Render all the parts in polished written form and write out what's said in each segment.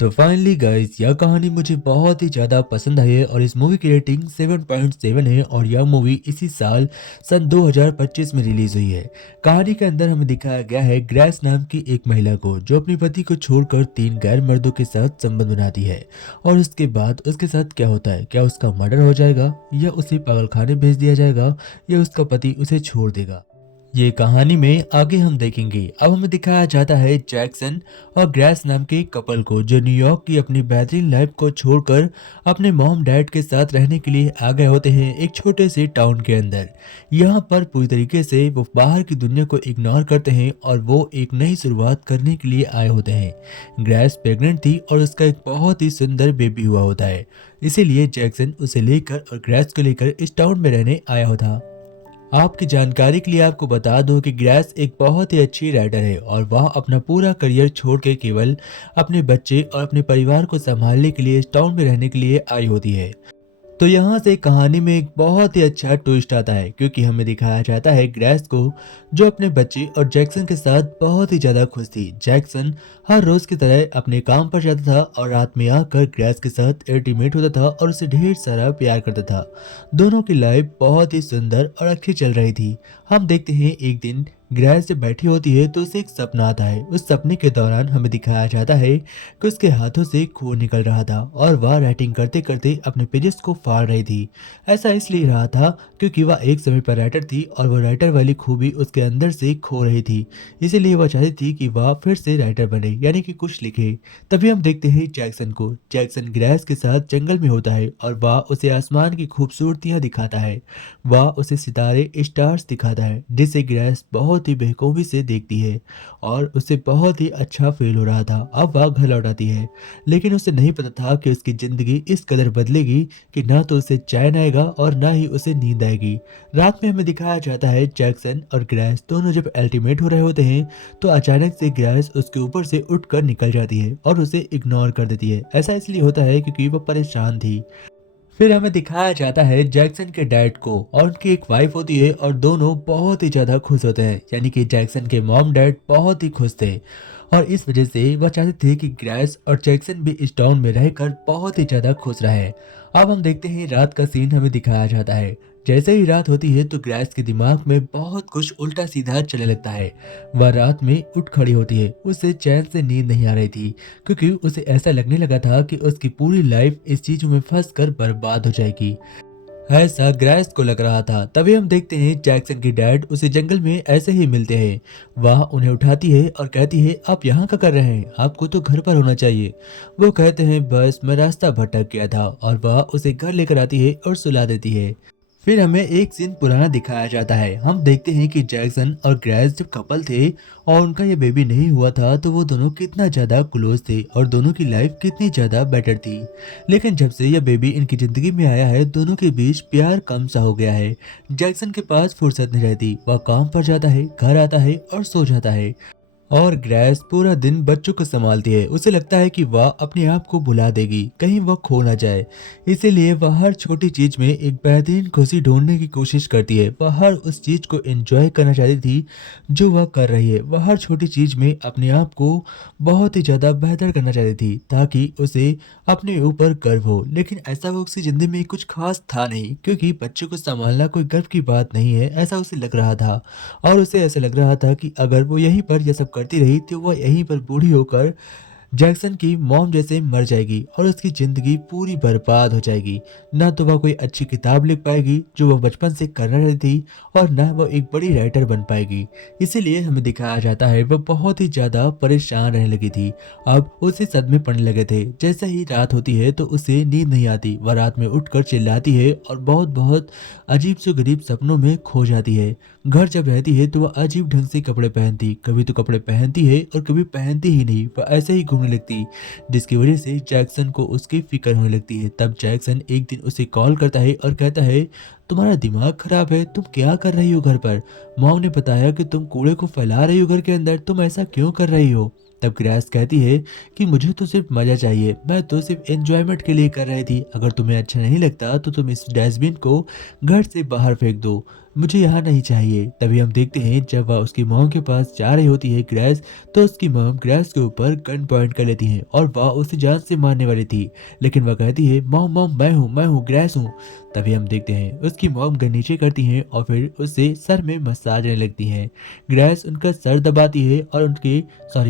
तो finally guys यह कहानी मुझे बहुत ही ज़्यादा पसंद आई है और इस मूवी की रेटिंग 7.7 है और यह मूवी इसी साल सन 2025 में रिलीज हुई है। कहानी के अंदर हमें दिखाया गया है ग्रेस नाम की एक महिला को जो अपने पति को छोड़कर 3 गैर मर्दों के साथ संबंध बनाती है। और उसके बाद उसके साथ क्या होता है, क्या उसका मर्डर हो जाएगा या उसे पागलखाने भेज दिया जाएगा या उसका पति उसे छोड़ देगा, ये कहानी में आगे हम देखेंगे। अब हमें दिखाया जाता है जैक्सन और ग्रेस नाम के कपल को जो न्यूयॉर्क की अपनी बेहतरीन लाइफ को छोड़कर अपने मॉम डैड के साथ रहने के लिए आ गए होते हैं एक छोटे से टाउन के अंदर। यहाँ पर पूरी तरीके से वो बाहर की दुनिया को इग्नोर करते हैं और वो एक नई शुरुआत करने के लिए आए होते हैं। ग्रेस प्रेग्नेंट थी और उसका एक बहुत ही सुंदर बेबी हुआ होता है, इसीलिए जैक्सन उसे लेकर और ग्रेस को लेकर इस टाउन में रहने आया होता। आपकी जानकारी के लिए आपको बता दूं कि ग्रेस एक बहुत ही अच्छी राइटर है और वह अपना पूरा करियर छोड़ के केवल अपने बच्चे और अपने परिवार को संभालने के लिए इस टाउन में रहने के लिए आई होती है। तो यहाँ से कहानी में एक बहुत ही अच्छा ट्विस्ट आता है क्योंकि हमें दिखाया जाता है ग्रेस को जो अपने बच्चे और जैक्सन के साथ बहुत ही ज्यादा खुश थी। जैक्सन हर रोज की तरह अपने काम पर जाता था और रात में आकर ग्रेस के साथ इंटीमेट होता था और उसे ढेर सारा प्यार करता था। दोनों की लाइफ बहुत ही सुंदर और अच्छी चल रही थी। हम देखते हैं एक दिन ग्रेस जब बैठी होती है तो उसे एक सपना आता है। उस सपने के दौरान हमें दिखाया जाता है कि उसके हाथों से खून निकल रहा था और वह राइटिंग करते करते अपने पेजेस को फाड़ रही थी। ऐसा इसलिए रहा था क्योंकि वह एक समय पर राइटर थी और वह राइटर वाली खूबी उसके अंदर से खो रही थी। इसीलिए वह चाहती थी कि वह फिर से राइटर बने, यानी कि कुछ लिखे। तभी हम देखते हैं जैक्सन को। जैक्सन ग्रेस के साथ जंगल में होता है और वह उसे आसमान की खूबसूरतियां दिखाता है। वह उसे सितारे स्टार्स दिखाता है जिसे ग्रेस बहुत ही बेखूबी से देखती है और उसे बहुत ही अच्छा फील हो रहा था। अब वह घर लौट आती है लेकिन उसे नहीं पता था कि उसकी जिंदगी इस कदर बदलेगी कि ना तो उसे चैन आएगा और ना ही उसे नींद आएगी। रात में हमें दिखाया जाता है जैक्सन और ग्रेस दोनों जब अल्टीमेट हो रहे होते हैं तो अचानक से ग्रेस उसके ऊपर से उठकर निकल जाती है और उसे इग्नोर कर देती है। ऐसा इसलिए होता है क्योंकि वह परेशान थी। फिर हमें दिखाया जाता है जैक्सन के डैड को और उनकी एक वाइफ होती है और दोनों बहुत ही ज्यादा खुश होते हैं, यानी कि जैक्सन के मॉम डैड बहुत ही खुश थे और इस वजह से वह चाहते थे कि ग्रेस और जैक्सन भी इस टाउन में रहकर बहुत ही ज्यादा खुश रहे। अब हम देखते हैं रात का सीन हमें दिखाया जाता है। जैसे ही रात होती है तो ग्रेस के दिमाग में बहुत कुछ उल्टा सीधा चलने लगता है। वह रात में उठ खड़ी होती है, उसे चैन से नींद नहीं आ रही थी क्योंकि उसे ऐसा लगने लगा था कि उसकी पूरी लाइफ इस चीज में फंस कर बर्बाद हो जाएगी। ऐसा ग्रेस को लग रहा था। तभी हम देखते हैं जैक्सन के डैड उसे जंगल में ऐसे ही मिलते हैं। वह उन्हें उठाती है और कहती है आप यहाँ क्या कर रहे हैं, आपको तो घर पर होना चाहिए। वो कहते हैं बस मैं रास्ता भटक गया था और वह उसे घर लेकर आती है और सुला देती है। फिर हमें एक सीन पुराना दिखाया जाता है। हम देखते हैं कि जैक्सन और ग्रेस जब कपल थे और उनका ये बेबी नहीं हुआ था तो वो दोनों कितना ज्यादा क्लोज थे और दोनों की लाइफ कितनी ज्यादा बेटर थी। लेकिन जब से यह बेबी इनकी जिंदगी में आया है दोनों के बीच प्यार कम सा हो गया है। जैक्सन के पास फुर्सत नहीं रहती, वह काम पर जाता है, घर आता है और सो जाता है और ग्रेस पूरा दिन बच्चों को संभालती है। उसे लगता है कि वह अपने आप को भुला देगी, कहीं वह खो ना जाए। इसीलिए वह हर छोटी चीज में एक बेहतरीन खुशी ढूंढने की कोशिश करती है। वह हर उस चीज को एंजॉय करना चाहती थी जो वह कर रही है। वह हर छोटी चीज में अपने आप को बहुत ही ज्यादा बेहतर करना चाहती थी ताकि उसे अपने ऊपर गर्व हो। लेकिन ऐसा वो उसकी जिंदगी में कुछ खास था नहीं क्योंकि बच्चों को संभालना कोई गर्व की बात नहीं है, ऐसा उसे लग रहा था। और उसे ऐसा लग रहा था कि अगर वो यहीं पर यह सब करती रही तो वो यहीं पर बूढ़ी होकर जैक्सन की मॉम जैसे मर जाएगी और उसकी जिंदगी पूरी बर्बाद हो जाएगी। ना तो वह कोई अच्छी किताब लिख पाएगी जो वह बचपन से करना रही थी और ना वह एक बड़ी राइटर बन पाएगी। इसीलिए हमें दिखाया जाता है वह बहुत ही ज्यादा परेशान रहने लगी थी। अब उसे सदमे पड़ने लगे थे। जैसे ही रात होती है तो उसे नींद नहीं आती। वह रात में उठकर चिल्लाती है और बहुत बहुत अजीब से गरीब सपनों में खो जाती है। घर जब रहती है तो वह अजीब ढंग से कपड़े पहनती, कभी तो कपड़े पहनती है और कभी पहनती ही नहीं, वह ऐसे ही घूमने लगती जिसकी वजह से जैक्सन को उसकी फिक्र होने लगती है। तब जैक्सन एक दिन उसे कॉल करता है और कहता है तुम्हारा दिमाग खराब है, तुम क्या कर रही हो घर पर? मॉम ने बताया कि तुम कूड़े को फैला रही हो घर के अंदर, तुम ऐसा क्यों कर रही हो? तब ग्रेस कहती है कि मुझे तो सिर्फ मजा चाहिए, मैं तो सिर्फ एंजॉयमेंट के लिए कर रही थी। अगर तुम्हें अच्छा नहीं लगता तो तुम इस डस्टबिन को घर से बाहर फेंक दो। मुझे यहाँ नहीं चाहिए। तभी हम देखते हैं जब वह उसकी मॉम के पास जा रही होती है ग्रेस, तो उसकी मॉम ग्रेस के ऊपर गन पॉइंट कर लेती है और वह उसे जान से मारने वाली थी, लेकिन वह कहती है मॉम मॉम मैं हूँ ग्रेस हूँ। तभी हम देखते हैं उसकी मॉम गन नीचे करती हैं और फिर उसे सर में मसाज देने लगती हैं। ग्रेस उनका सर दबाती है और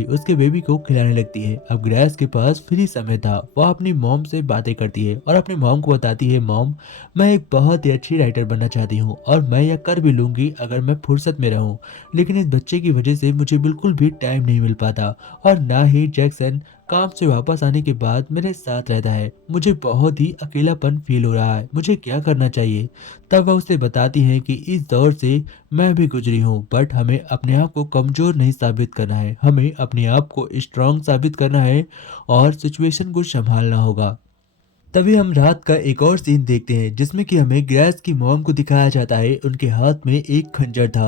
उसके बेबी को खिलाने लगती है। अब ग्रेस के पास फ्री समय था, वह अपनी मॉम से बातें करती है और अपनी मॉम को बताती है मॉम, मैं एक बहुत ही अच्छी राइटर बनना चाहती हूँ और मैं यह कर भी लूँगी अगर मैं फुर्सत में रहूँ। लेकिन इस बच्चे की वजह से मुझे बिल्कुल भी टाइम नहीं मिल पाता और ना ही जैक्सन काम से वापस आने के बाद मेरे साथ रहता है। मुझे बहुत ही अकेलापन फील हो रहा है, मुझे क्या करना चाहिए? तब वह उसे बताती है कि इस दौर से मैं भी गुजरी हूँ, बट हमें अपने आप को कमज़ोर नहीं साबित करना है, हमें अपने आप को स्ट्रांग साबित करना है और सिचुएशन को सँभालना होगा। तभी हम रात का एक और सीन देखते हैं जिसमें कि हमें ग्रेस की मॉम को दिखाया जाता है। उनके हाथ में एक खंजर था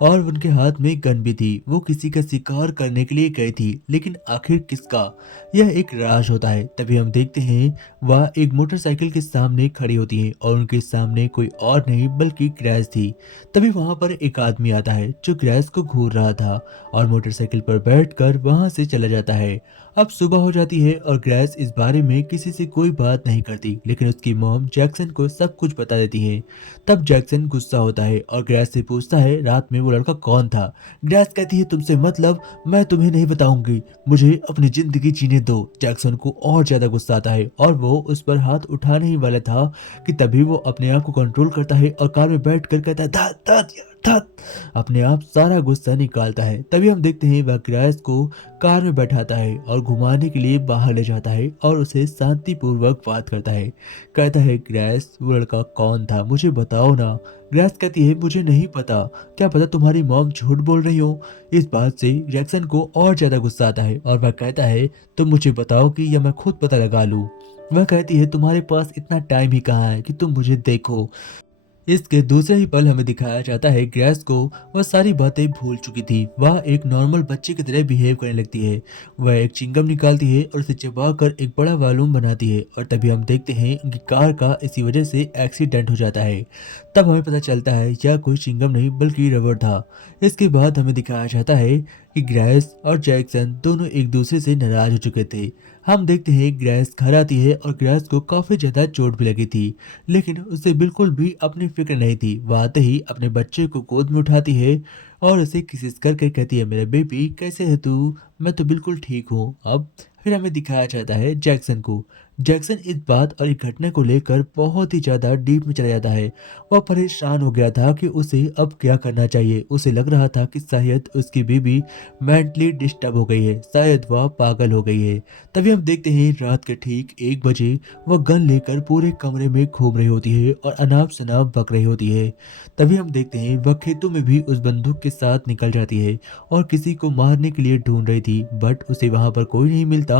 और उनके हाथ में गन भी थी। वो किसी का शिकार करने के लिए गई थी, लेकिन आखिर किसका, यह एक राज होता है। तभी हम देखते हैं वह एक मोटरसाइकिल के सामने खड़ी होती है और उनके सामने कोई और नहीं बल्कि ग्रेस थी। तभी वहां पर एक आदमी आता है जो ग्रेस को घूर रहा था और मोटरसाइकिल पर बैठकर वहां से चला जाता है। अब सुबह हो जाती है और ग्रेस इस बारे में किसी से कोई बात नहीं करती, लेकिन उसकी मॉम जैक्सन को सब कुछ बता देती है। तब जैक्सन गुस्सा होता है और ग्रेस से पूछता है रात में वो लड़का कौन था। ग्रेस कहती है तुमसे मतलब, मैं तुम्हें नहीं बताऊंगी, मुझे अपनी जिंदगी जीने दो। जैक्सन को और ज्यादा गुस्सा आता है और वो उस पर हाथ उठाने ही वाला था कि तभी वो अपने आप को कंट्रोल करता है और कार में बैठ कर कहता है धत धत यार धत, अपने आप सारा गुस्सा निकालता है। तभी हम देखते हैं वह ग्रेस को कार में बैठाता है और घुमाने के लिए बाहर ले जाता है और उसे शांतिपूर्वक बात करता है। कहता है ग्रेस वो लड़का कौन था, मुझे बताओ ना। ग्रेस कहती है मुझे नहीं पता, क्या पता तुम्हारी मॉम झूठ बोल रही हो। इस बात से जैक्सन को और ज्यादा गुस्सा आता है और वह कहता है तुम मुझे बताओ कि या मैं खुद पता लगा लूं। वह कहती है तुम्हारे पास इतना टाइम ही कहाँ है कि तुम मुझे देखो। इसके दूसरे ही पल हमें दिखाया जाता है ग्रेस को वह सारी बातें भूल चुकी थी। वह एक नॉर्मल बच्चे की तरह बिहेव करने लगती है। वह एक चिंगम निकालती है और उसे चबाकर एक बड़ा वॉल्यूम बनाती है और तभी हम देखते हैं उनकी कार का इसी वजह से एक्सीडेंट हो जाता है। तब हमें पता चलता है यह कोई चिंगम नहीं बल्कि रबर था। इसके बाद हमें दिखाया जाता है कि ग्रेस और जैक्सन दोनों एक दूसरे से नाराज हो चुके थे। हम देखते हैं ग्रेस घर आती है और ग्रेस को काफी ज्यादा चोट भी लगी थी, लेकिन उसे बिल्कुल भी अपनी फिक्र नहीं थी। वह आते ही अपने बच्चे को गोद में उठाती है और उसे किसिस करके कहती है मेरा बेबी कैसे है तू, मैं तो बिल्कुल ठीक हूँ। अब फिर हमें दिखाया जाता है जैक्सन को। जैक्सन इस बात और एक घटना को लेकर बहुत ही ज्यादा डीप में चला जाता है। वह परेशान हो गया था कि उसे अब क्या करना चाहिए। उसे लग रहा था कि शायद उसकी बीबी मेंटली डिस्टर्ब हो गई है, शायद वह पागल हो गई है। तभी हम देखते हैं रात के ठीक 1 बजे वह गन लेकर पूरे कमरे में घूम रही होती है और अनाप शनाप बक रही होती है। तभी हम देखते हैं वह खेतों में भी उस बंदूक के साथ निकल जाती है और किसी को मारने के लिए ढूंढ रही थी, बट उसे वहां पर कोई नहीं मिलता।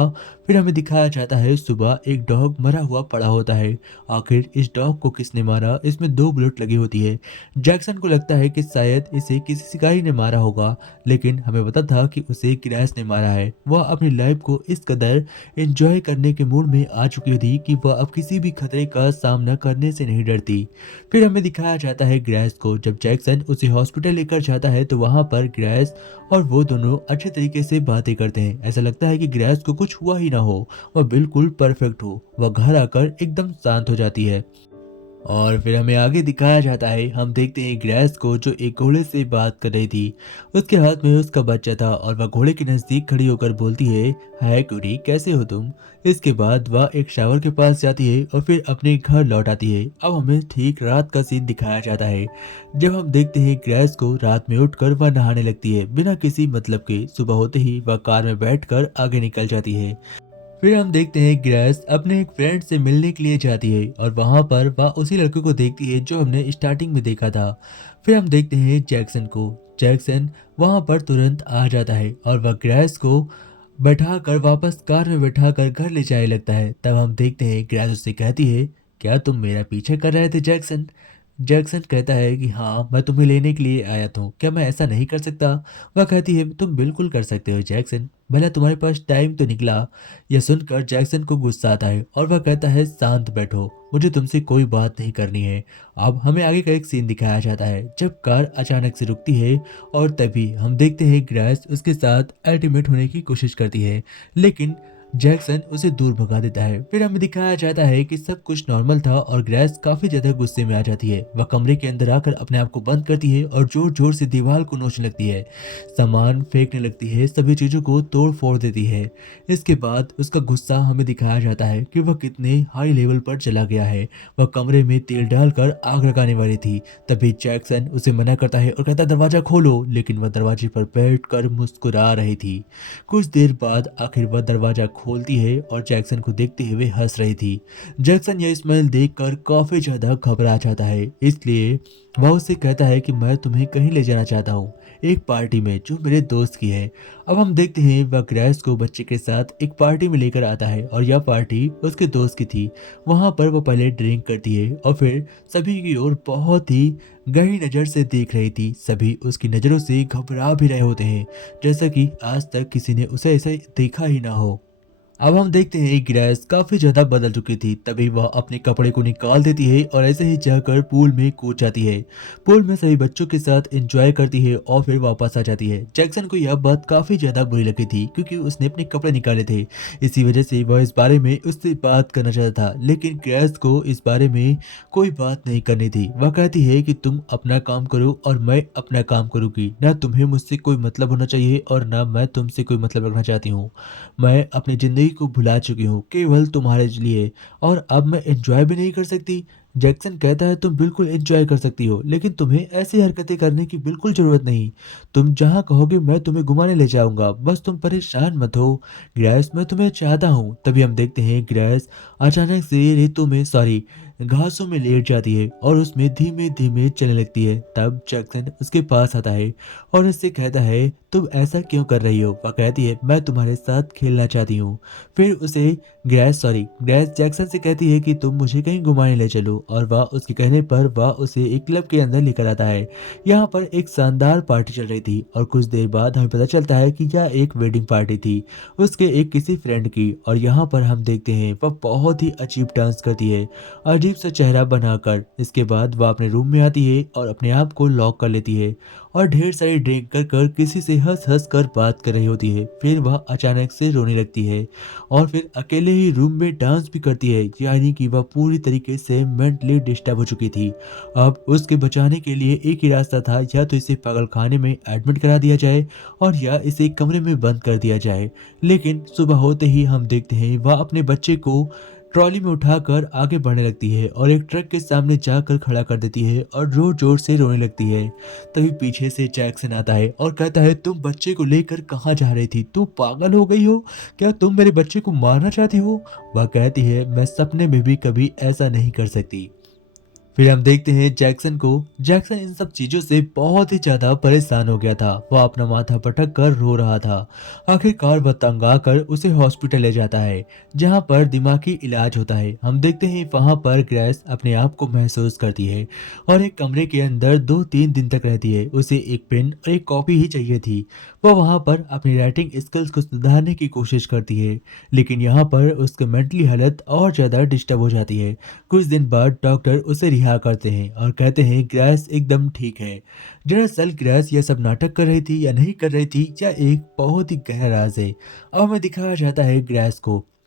फिर हमें दिखाया जाता है सुबह एक डॉग मरा हुआ पड़ा होता है। आखिर इस डॉग को किसने मारा, इसमें 2 बुलेट लगी होती है। जैक्सन को लगता है कि शायद इसे किसी शिकारी ने मारा होगा, लेकिन हमें पता था कि उसे ग्रेस ने मारा है। वह अपनी लाइफ को इस कदर एंजॉय करने के मूड में आ चुकी थी कि वह अब किसी भी खतरे का सामना करने से नहीं डरती। फिर हमें दिखाया जाता है ग्रेस को। जब जैक्सन उसे हॉस्पिटल लेकर जाता है तो वहां पर ग्रेस और वो दोनों अच्छे तरीके से बातें करते हैं। ऐसा लगता है कि ग्रेस को कुछ हुआ ही ना हो, वह बिल्कुल परफेक्ट हो। वह घर आकर एकदम शांत हो जाती है और फिर हमें आगे दिखाया जाता है। हम देखते हैं ग्रेस को जो एक घोड़े से बात कर रही थी। उसके हाथ में उसका बच्चा था और वह घोड़े के नजदीक खड़ी होकर बोलती है हाय कुड़ी कैसे हो तुम। इसके बाद वह एक शावर के पास जाती है और फिर अपने घर लौट आती है। अब हमें ठीक रात का सीन दिखाया जाता है जब हम देखते हैं ग्रेस को रात में उठकर वह नहाने लगती है बिना किसी मतलब के। सुबह होते ही वह कार में बैठकर आगे निकल जाती है। फिर हम देखते हैं ग्रेस अपने एक फ्रेंड से मिलने के लिए जाती है और वहां पर वह उसी लड़के को देखती है जो हमने स्टार्टिंग में देखा था। फिर हम देखते हैं जैक्सन को। जैक्सन वहां पर तुरंत आ जाता है और वह ग्रेस को बैठाकर वापस कार में बैठाकर घर ले जाने लगता है। तब हम देखते हैं ग्रेस उससे कहती है क्या तुम मेरा पीछे कर रहे थे जैक्सन। जैक्सन कहता है कि हाँ, मैं तुम्हें लेने के लिए आया था, क्या मैं ऐसा नहीं कर सकता? वह कहती है, तुम बिल्कुल कर सकते हो जैक्सन, भला तुम्हारे पास टाइम तो निकला। यह सुनकर जैक्सन को गुस्सा आता है और वह कहता है, शांत बैठो, मुझे तुमसे कोई बात नहीं करनी है। अब हमें आगे का एक सीन दिखाया जाता है जब कार अचानक से रुकती है और तभी हम देखते हैं ग्रेस उसके साथ अल्टीमेट होने की कोशिश करती है, लेकिन जैक्सन उसे दूर भगा देता है। फिर हमें दिखाया जाता है कि सब कुछ नॉर्मल था और ग्रेस काफी ज्यादा गुस्से में आ जाती है। वह कमरे के अंदर आकर अपने आप को बंद करती है और जोर जोर से दीवार को नोचने लगती है, सामान फेंकने लगती है, सभी चीजों को तोड़ फोड़ देती है। इसके बाद उसका गुस्सा हमें दिखाया जाता है कि वह कितने हाई लेवल पर चला गया है। वह कमरे में तेल डालकर आग लगाने वाली थी, तभी जैक्सन उसे मना करता है और कहता है, दरवाजा खोलो, लेकिन वह दरवाजे पर बैठकर मुस्कुरा रही थी। कुछ देर बाद आखिर वह दरवाजा खोलती है और जैक्सन को देखते हुए हंस रही थी। जैक्सन यह स्मेल देखकर काफी ज्यादा घबरा जाता है, इसलिए वह उससे कहता है कि मैं तुम्हें कहीं ले जाना चाहता हूँ, एक पार्टी में जो मेरे दोस्त की है। अब हम देखते हैं वह ग्रेस को बच्चे के साथ एक पार्टी में लेकर आता है और यह पार्टी उसके दोस्त की थी। वहां पर वो पहले ड्रिंक करती है और फिर सभी की ओर बहुत ही गहरी नजर से देख रही थी। सभी उसकी नजरों से घबरा भी रहे होते हैं, जैसा कि आज तक किसी ने उसे ऐसे देखा ही ना हो। अब हम देखते हैं ग्रेस काफी ज्यादा बदल चुकी थी, तभी वह अपने कपड़े को निकाल देती है और ऐसे ही जाकर पूल में कूद जाती है। पूल में सभी बच्चों के साथ एंजॉय करती है और फिर वापस आ जाती है। जैक्सन को यह बात काफी ज्यादा बुरी लगी थी क्योंकि उसने अपने कपड़े निकाले थे, इसी वजह से वह इस बारे में उससे बात करना चाहता था, लेकिन ग्रेस को इस बारे में कोई बात नहीं करनी थी। वह कहती है कि तुम अपना काम करो और मैं अपना काम करूंगी, ना तुम्हें मुझसे कोई मतलब होना चाहिए और ना मैं तुमसे कोई मतलब रखना चाहती हूँ। मैं अपनी जिंदगी को भुला चुकी हूँ केवल तुम्हारे लिए, और अब मैं एंजॉय भी नहीं कर सकती। जैक्सन कहता है, तुम बिल्कुल एंजॉय कर सकती हो, लेकिन तुम्हें ऐसी हरकतें करने की बिल्कुल जरूरत नहीं। तुम जहाँ कहोगे मैं तुम्हें घुमाने ले जाऊंगा, बस तुम परेशान मत हो। ग्रेस, मैं तुम्हें चाहता हूँ। तभी हम देखते हैं ग्रेस अचानक से रेतों में सॉरी घासों में लेट जाती है और उसमें धीमे धीमे चलने लगती है। तब जैक्सन उसके पास आता है और उससे कहता है, तुम ऐसा क्यों कर रही हो? वह कहती है, मैं तुम्हारे साथ खेलना चाहती हूँ। फिर उसे ग्रेस जैक्सन से कहती है कि तुम मुझे कहीं घुमाने ले चलो, और वह उसके कहने पर वह उसे एक क्लब के अंदर लेकर आता है। यहाँ पर एक शानदार पार्टी चल रही थी और कुछ देर बाद हमें पता चलता है कि यह एक वेडिंग पार्टी थी उसके एक किसी फ्रेंड की। और यहाँ पर हम देखते हैं वह बहुत ही अजीब डांस करती है, अजीब सा चेहरा बनाकर। इसके बाद वह अपने रूम में आती है और अपने आप को लॉक कर लेती है और ढेर सारी ड्रिंक कर कर किसी से हंस हंस कर बात कर रही होती है। फिर वह अचानक से रोने लगती है और फिर अकेले ही रूम में डांस भी करती है, यानी कि वह पूरी तरीके से मेंटली डिस्टर्ब हो चुकी थी। अब उसके बचाने के लिए एक ही रास्ता था, या तो इसे पागल खाने में एडमिट करा दिया जाए और या इसे कमरे में बंद कर दिया जाए। लेकिन सुबह होते ही हम देखते हैं वह अपने बच्चे को ट्रॉली में उठाकर आगे बढ़ने लगती है और एक ट्रक के सामने जाकर खड़ा कर देती है और जोर जोर से रोने लगती है। तभी पीछे से जैक्सन आता है और कहता है, तुम बच्चे को लेकर कहाँ जा रही थी? तुम पागल हो गई हो क्या? तुम मेरे बच्चे को मारना चाहती हो? वह कहती है, मैं सपने में भी कभी ऐसा नहीं कर सकती। फिर हम देखते हैं जैक्सन इन सब चीजों से बहुत ही ज्यादा परेशान हो गया था। वह अपना माथा पटक कर रो रहा था। आखिरकार वह तंग आकर उसे हॉस्पिटल ले जाता है जहां पर दिमागी इलाज होता है। हम देखते हैं वहां पर ग्रेस अपने आप को महसूस करती है और एक कमरे के अंदर 2-3 दिन तक रहती है। उसे एक पेन और एक कॉपी ही चाहिए थी। वह वहां पर अपनी राइटिंग स्किल्स को सुधारने की कोशिश करती है, लेकिन यहाँ पर उसकी मेंटली हालत और ज्यादा डिस्टर्ब हो जाती है। कुछ दिन बाद डॉक्टर उसे रिहा करते हैं और कहते हैं ग्रेस एकदम ठीक है। दरअसल ग्रेस यह सब नाटक कर रही थी या नहीं कर रही थी, यह एक बहुत ही गहरा राज है। अब हमें दिखाया जाता है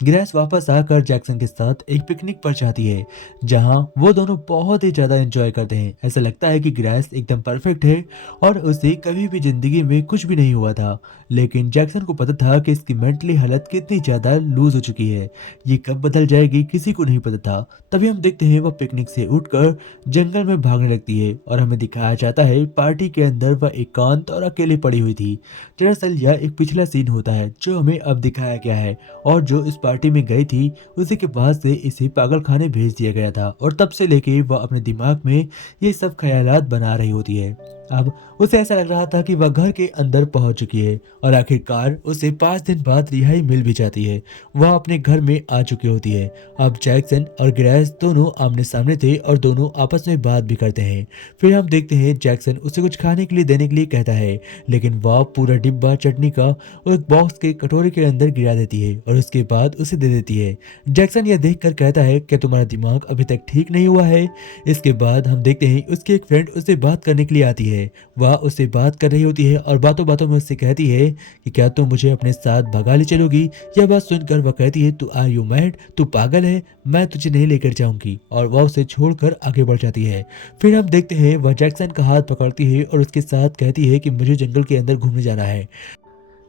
ग्रेस वापस आकर जैक्सन के साथ एक पिकनिक पर जाती है जहां वो दोनों बहुत ही ज्यादा एंजॉय करते हैं। ऐसा लगता है कि ग्रेस एकदम परफेक्ट है और उसे कभी भी जिंदगी में कुछ भी नहीं हुआ था, लेकिन जैक्सन को पता था कि इसकी मेंटली हालत कितनी ज्यादा लूज हो चुकी है। ये कब बदल जाएगी किसी को नहीं पता था। तभी हम देखते हैं वह पिकनिक से उठकर जंगल में भागने लगती है और हमें दिखाया जाता है पार्टी के अंदर वह एकांत और अकेले पड़ी हुई थी। दरअसल यह एक पिछला सीन होता है जो हमें अब दिखाया गया है, और जो इस पार्टी में गई थी उसी के बाद से इसे पागल खाने भेज दिया गया था और तब से लेके वह अपने दिमाग में ये सब ख्यालात बना रही होती है। अब उसे ऐसा लग रहा था कि वह घर के अंदर पहुंच चुकी है और आखिरकार उसे 5 दिन बाद रिहाई मिल भी जाती है। वह अपने घर में आ चुकी होती है। अब जैक्सन और ग्रेस दोनों आमने सामने थे और दोनों आपस में बात भी करते हैं। फिर हम देखते हैं जैक्सन उसे कुछ खाने के लिए देने के लिए कहता है, लेकिन वह पूरा डिब्बा चटनी का एक बॉक्स के कटोरे के अंदर गिरा देती है और उसके बाद उसे दे देती है। जैक्सन यह देखकर कहता है, क्या तुम्हारा दिमाग अभी तक ठीक नहीं हुआ है? इसके बाद हम देखते हैं उसकी एक फ्रेंड उससे बात करने के लिए आती है। वह उससे बात कर रही होती है और बातों बातों में उससे कहती है कि क्या तुम मुझे अपने साथ भगा ले चलोगी? यह बात सुनकर वह कहती है, तू आर यू मैड? तू पागल है? मैं तुझे नहीं लेकर जाऊंगी। और वह उसे छोड़कर आगे बढ़ जाती है। फिर हम देखते हैं वह जैक्सन का हाथ पकड़ती है और उसके साथ कहती है कि मुझे जंगल के अंदर घूमने जाना है।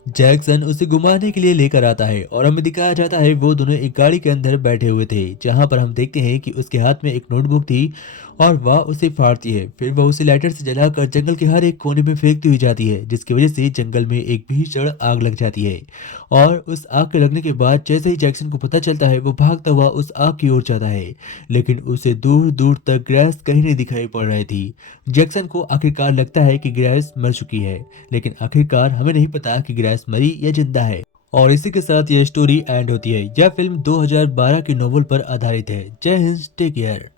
जैक्सन उसे घुमाने के लिए लेकर आता है और हमें दिखाया जाता है वो दोनों एक गाड़ी के अंदर बैठे हुए थे, जहां पर हम देखते हैं कि उसके हाथ में एक नोटबुक थी और वह उसे फाड़ती है। फिर वह उसे लाइटर से जलाकर जंगल के हर एक कोने में फेंकती हुई जाती है, जिसकी वजह से जंगल में एक भीषण आग लग जाती है। और उस आग के लगने के बाद जैसे ही जैक्सन को पता चलता है वो भागता हुआ उस आग की ओर जाता है, लेकिन उसे दूर दूर तक ग्रेस कहीं नहीं दिखाई पड़ रही थी। जैक्सन को आखिरकार लगता है कि ग्रेस मर चुकी है, लेकिन आखिरकार हमें नहीं पता कि ग्रेस मरी या जिंदा है। और इसी के साथ यह स्टोरी एंड होती है। यह फिल्म 2012 की नोवेल पर आधारित है। जय हिंद, टेक केयर।